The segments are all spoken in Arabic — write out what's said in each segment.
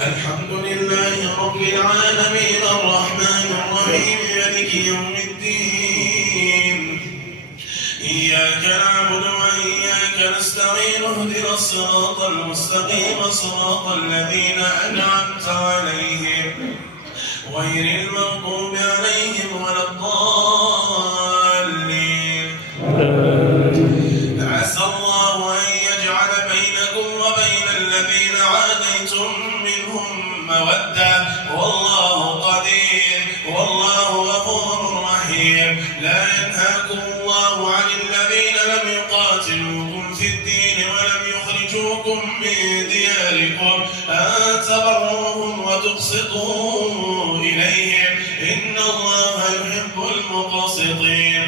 الحمد لله رب العالمين الرحمن الرحيم مالك يوم الدين إياك نعبد وإياك نستعين اهدنا الصراط المستقيم صراط الذين أنعمت عليهم غير المغضوب عليهم ولا الضالين. عسى الله أن يجعل بينكم وبين الذين عاديتم منهم مودة والله قدير والله غفور رحيم. لا ينهاكم الله عن الذين لم يقاتلوكم في الدين ولم يخرجوكم من دياركم أن تبروهم وتقسطوا إليهم إن الله يحب المقسطين.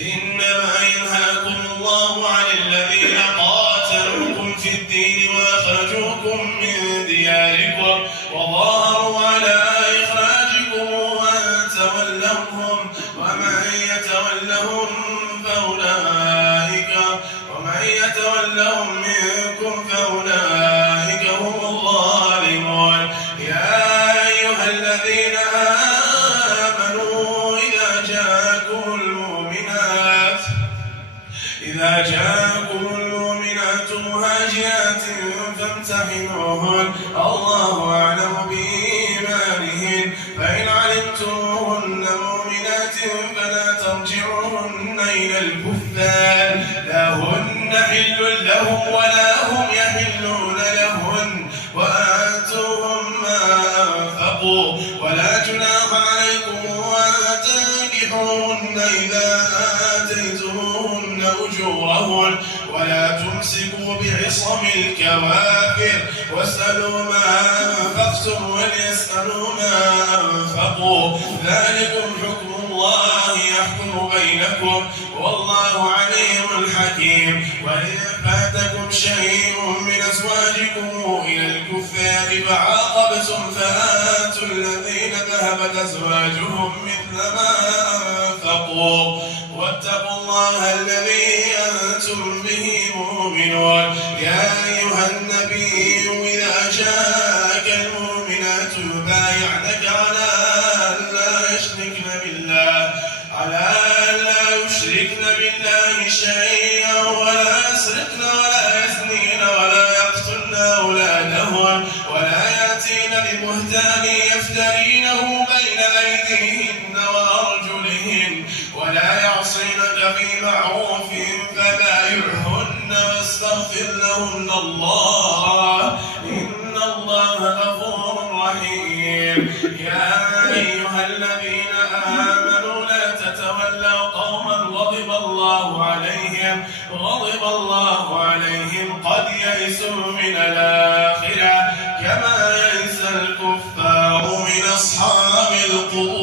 إنما ينهاكم الله عن الذين قاتلوكم في الدين وأخرجوكم من دياركم وظاهروا على إخراجكم أن تولوهم ومن يتولهم منكم فأولئك هم الظالمون. يا أيها الذين آمنوا إذا جاءكم المؤمنات مهاجرات فامتحنوهن الله أعلم بإيمانهن فإن علمتموهن مؤمنات فلا ترجعوهن إلى الكفار لا هن حل لهم ولا هم يحلون لهن وآتوهم ما أنفقوا ولا جناح عليكم أن تنكحوهن إذا آتيتموهن أجورهن ولا تمسكوا بعصم الكوافر واسألوا ما أنفقتم وليسألوا ما أنفقوا ذلكم حكم الله يحكم بينكم والله عليم حكيم. وإن فاتكم شيء من أزواجكم إلى الكفار فعاقبتم فآتوا الذين ذهبت أزواجهم مثل ما أنفقوا واتقوا الله الذي أنتم به مؤمنون. يا أيها النبي إذا جاءك المؤمنات يبايعنك على أن لا يشركن بالله شيئا ولا يسرقن ولا يزنين ولا يقتلن أولادهن ولا يأتين ببهتان يفترينه بين أيديهن وأرجلهن ولا يعصينك في معروف فبايعهن واستغفر لهن الله إن الله غفور رحيم. يا أيها الذين آمنوا لا تتولوا قوما غضب الله عليهم قد يئسوا من الآخرة كما يئس الكفار من أصحاب القبور.